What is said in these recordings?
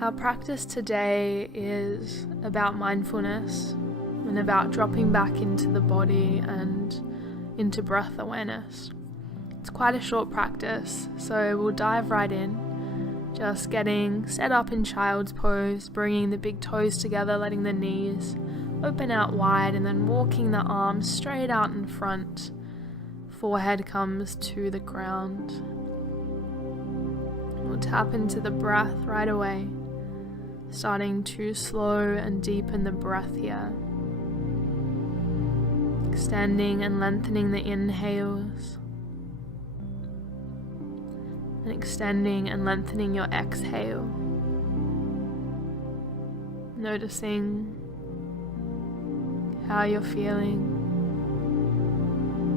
Our practice today is about mindfulness and about dropping back into the body and into breath awareness. It's quite a short practice, so we'll dive right in. Just getting set up in child's pose, bringing the big toes together, letting the knees open out wide, and then walking the arms straight out in front. Forehead comes to the ground. We'll tap into the breath right away, starting to slow and deepen the breath here. Extending and lengthening the inhales, and extending and lengthening your exhale. Noticing how you're feeling,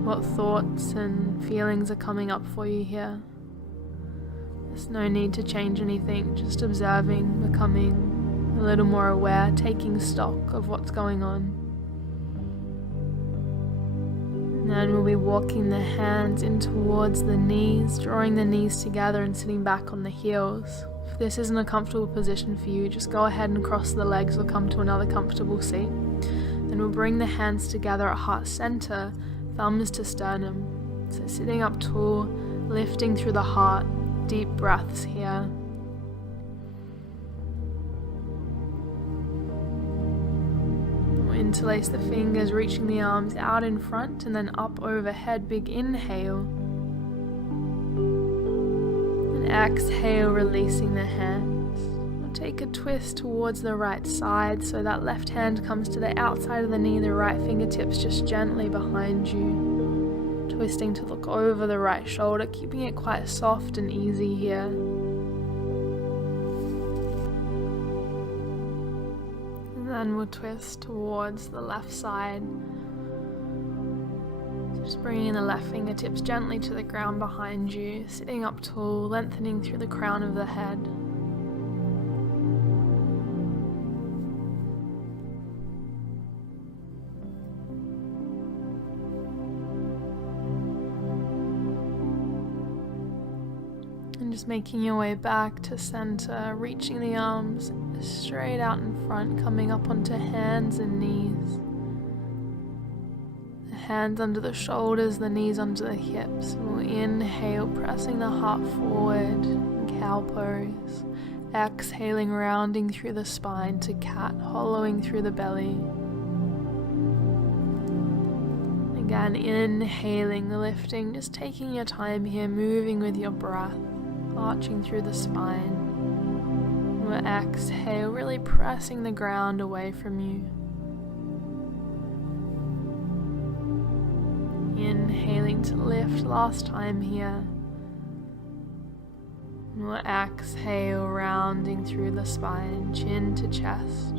what thoughts and feelings are coming up for you here. There's no need to change anything, just observing, becoming a little more aware, taking stock of what's going on. And then we'll be walking the hands in towards the knees, drawing the knees together and sitting back on the heels. If this isn't a comfortable position for you, just go ahead and cross the legs or come to another comfortable seat. Then we'll bring the hands together at heart center, thumbs to sternum. So sitting up tall, lifting through the heart, deep breaths here. We'll interlace the fingers, reaching the arms out in front and then up overhead. Big inhale. And exhale, releasing the hands. Take a twist towards the right side, so that left hand comes to the outside of the knee, the right fingertips just gently behind you. Twisting to look over the right shoulder, keeping it quite soft and easy here. And then we'll twist towards the left side. Just bringing the left fingertips gently to the ground behind you, sitting up tall, lengthening through the crown of the head. Just making your way back to center, reaching the arms straight out in front, coming up onto hands and knees. The hands under the shoulders, the knees under the hips. We'll inhale, pressing the heart forward, cow pose. Exhaling, rounding through the spine to cat, hollowing through the belly. Again, inhaling, lifting, just taking your time here, moving with your breath. Arching through the spine. We'll exhale, really pressing the ground away from you. Inhaling to lift, last time here. We'll exhale, rounding through the spine, chin to chest.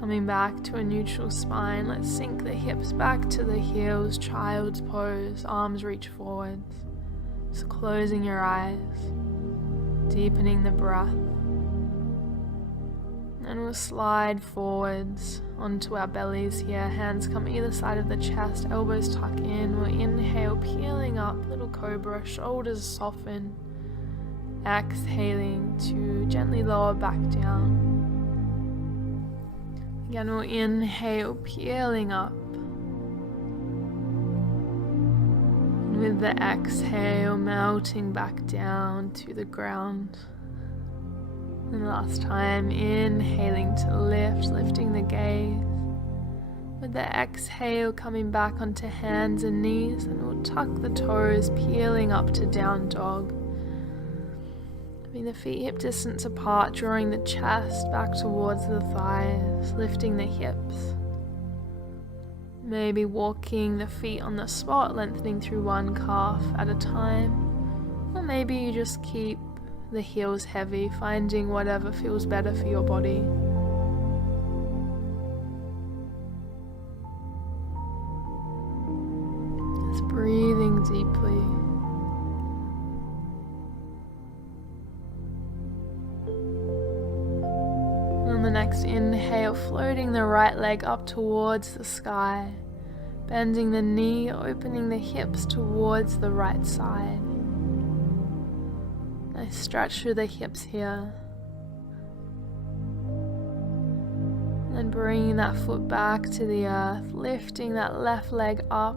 Coming back to a neutral spine, let's sink the hips back to the heels, child's pose, arms reach forwards. Just closing your eyes, deepening the breath. And we'll slide forwards onto our bellies here, hands come either side of the chest, elbows tuck in. We'll inhale, peeling up, little cobra, shoulders soften. Exhaling to gently lower back down. Again, we'll inhale, peeling up. And with the exhale, melting back down to the ground. And last time, inhaling to lift, lifting the gaze. With the exhale, coming back onto hands and knees, and we'll tuck the toes, peeling up to down dog. The feet hip distance apart, drawing the chest back towards the thighs, lifting the hips. Maybe walking the feet on the spot, lengthening through one calf at a time. Or maybe you just keep the heels heavy, finding whatever feels better for your body. Just breathing deeply. On the next inhale, floating the right leg up towards the sky, bending the knee, opening the hips towards the right side. Nice stretch through the hips here. And then bringing that foot back to the earth, lifting that left leg up,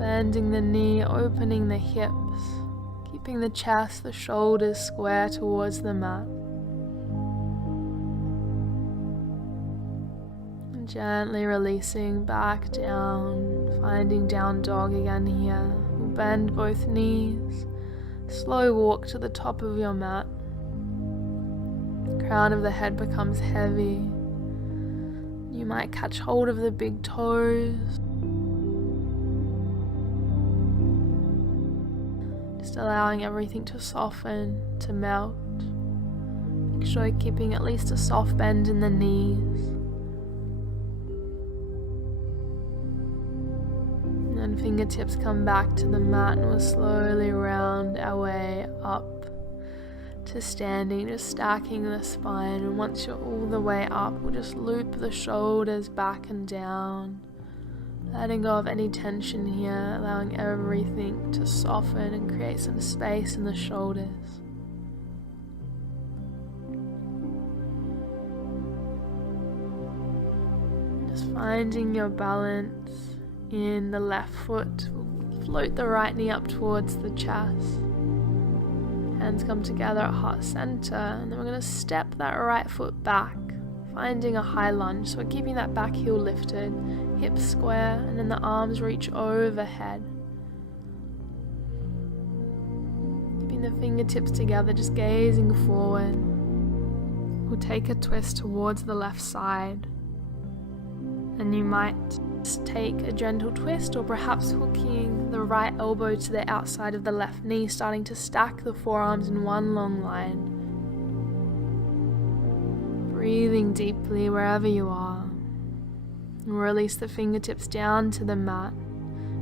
bending the knee, opening the hips, keeping the chest, the shoulders square towards the mat. And gently releasing back down, finding down dog again here. We'll bend both knees, slow walk to the top of your mat. Crown of the head becomes heavy. You might catch hold of the big toes. Just allowing everything to soften, to melt. Make sure you're keeping at least a soft bend in the knees. And then fingertips come back to the mat and we'll slowly round our way up to standing, just stacking the spine. And once you're all the way up, we'll just loop the shoulders back and down, letting go of any tension here, allowing everything to soften and create some space in the shoulders. Just finding your balance in the left foot. Float the right knee up towards the chest. Hands come together at heart center, and then we're going to step that right foot back, finding a high lunge. So we're keeping that back heel lifted, hips square, and then the arms reach overhead. Keeping the fingertips together, just gazing forward. We'll take a twist towards the left side, and you might just take a gentle twist, or perhaps hooking the right elbow to the outside of the left knee, starting to stack the forearms in one long line. Breathing deeply wherever you are. And release the fingertips down to the mat,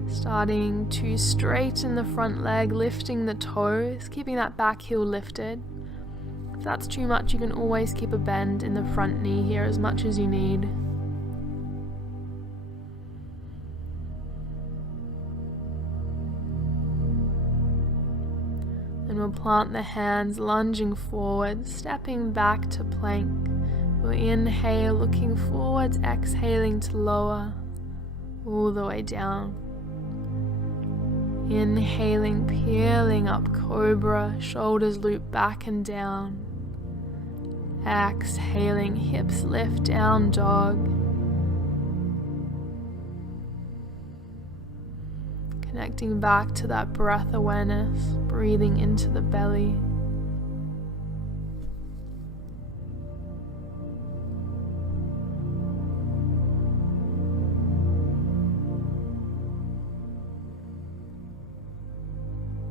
starting to straighten the front leg, lifting the toes, keeping that back heel lifted. If that's too much, you can always keep a bend in the front knee here as much as you need. And we'll plant the hands, lunging forward, stepping back to plank. We'll inhale, looking forwards, exhaling to lower, all the way down. Inhaling, peeling up, cobra, shoulders loop back and down. Exhaling, hips lift, down dog. Connecting back to that breath awareness, breathing into the belly.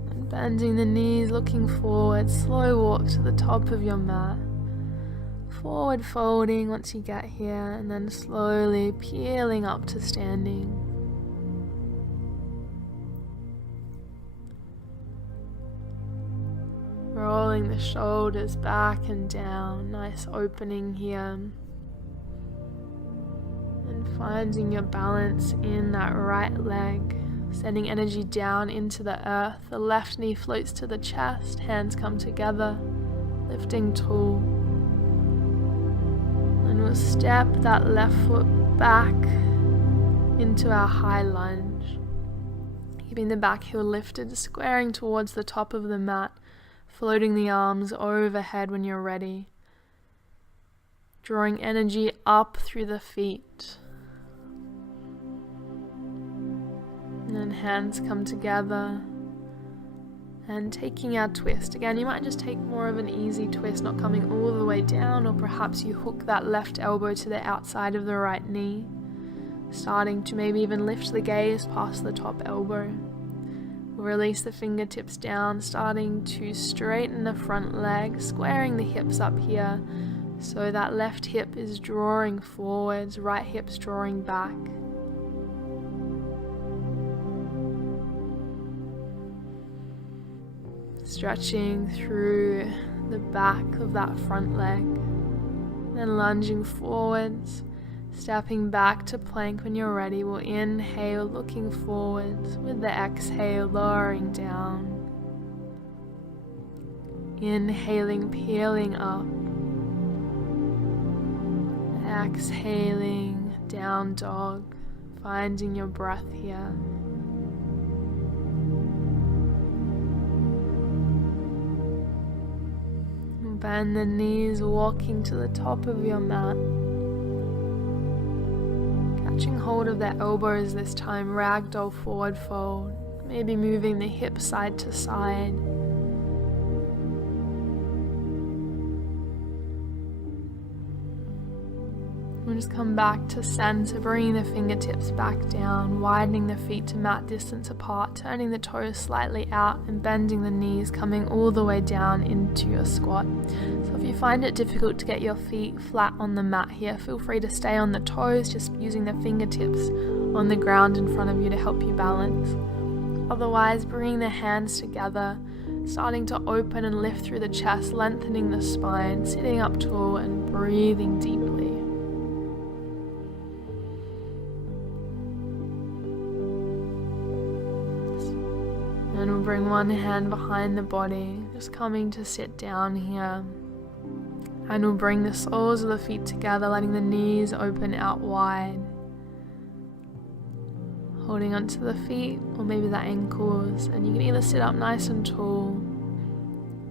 And bending the knees, looking forward, slow walk to the top of your mat. Forward folding once you get here, and then slowly peeling up to standing. Rolling the shoulders back and down, nice opening here. And finding your balance in that right leg, sending energy down into the earth. The left knee floats to the chest, hands come together, lifting tall. And we'll step that left foot back into our high lunge. Keeping the back heel lifted, squaring towards the top of the mat. Floating the arms overhead when you're ready. Drawing energy up through the feet. And then hands come together. And taking our twist. Again, you might just take more of an easy twist, not coming all the way down, or perhaps you hook that left elbow to the outside of the right knee. Starting to maybe even lift the gaze past the top elbow. Release the fingertips down, starting to straighten the front leg, squaring the hips up here so that left hip is drawing forwards, right hip's drawing back. Stretching through the back of that front leg, then lunging forwards. Stepping back to plank when you're ready. We'll inhale, looking forwards. With the exhale, lowering down. Inhaling, peeling up. Exhaling, down dog, finding your breath here. Bend the knees, walking to the top of your mat. Catching hold of the elbows this time, ragdoll forward fold. Maybe moving the hips side to side. We'll just come back to center, bringing the fingertips back down, widening the feet to mat distance apart, turning the toes slightly out and bending the knees, coming all the way down into your squat. So if you find it difficult to get your feet flat on the mat here, feel free to stay on the toes, just using the fingertips on the ground in front of you to help you balance. Otherwise, bringing the hands together, starting to open and lift through the chest, lengthening the spine, sitting up tall and breathing deeply. And we'll bring one hand behind the body, just coming to sit down here. And we'll bring the soles of the feet together, letting the knees open out wide. Holding onto the feet or maybe the ankles, and you can either sit up nice and tall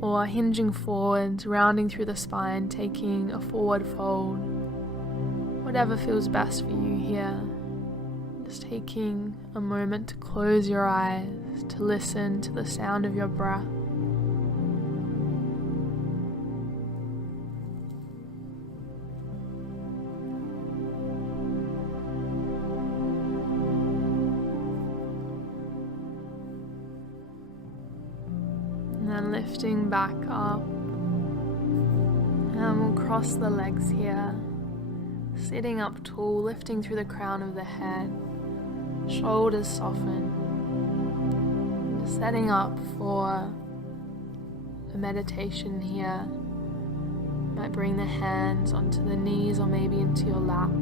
or hinging forwards, rounding through the spine, taking a forward fold. Whatever feels best for you here. Just taking a moment to close your eyes, to listen to the sound of your breath. And then lifting back up. And we'll cross the legs here. Sitting up tall, lifting through the crown of the head. Shoulders soften. Just setting up for a meditation here. Might bring the hands onto the knees or maybe into your lap.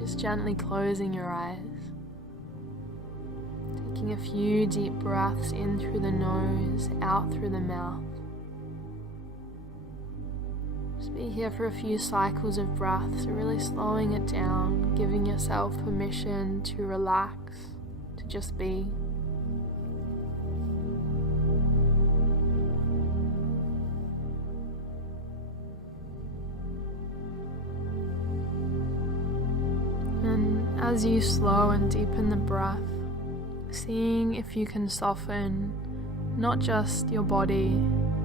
Just gently closing your eyes. Taking a few deep breaths in through the nose, out through the mouth. Just be here for a few cycles of breath, so really slowing it down, giving yourself permission to relax, to just be. And as you slow and deepen the breath, seeing if you can soften not just your body,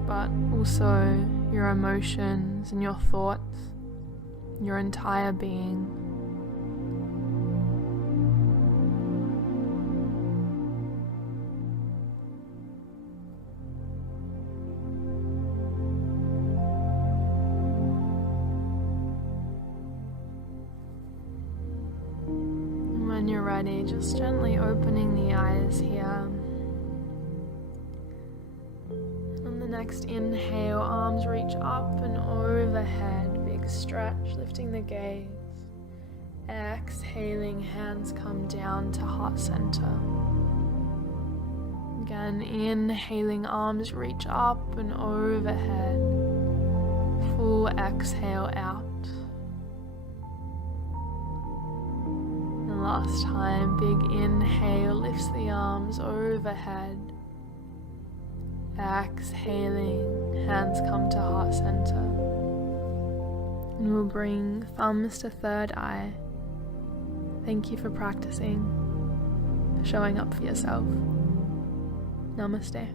but also your emotions and your thoughts, your entire being. And when you're ready, just gently opening the eyes here. Next inhale, arms reach up and overhead, big stretch, lifting the gaze. Exhaling, hands come down to heart center. Again, inhaling, arms reach up and overhead. Full exhale out. And last time, big inhale, lifts the arms overhead. Exhaling, hands come to heart center. And we'll bring thumbs to third eye. Thank you for practicing, for showing up for yourself. Namaste.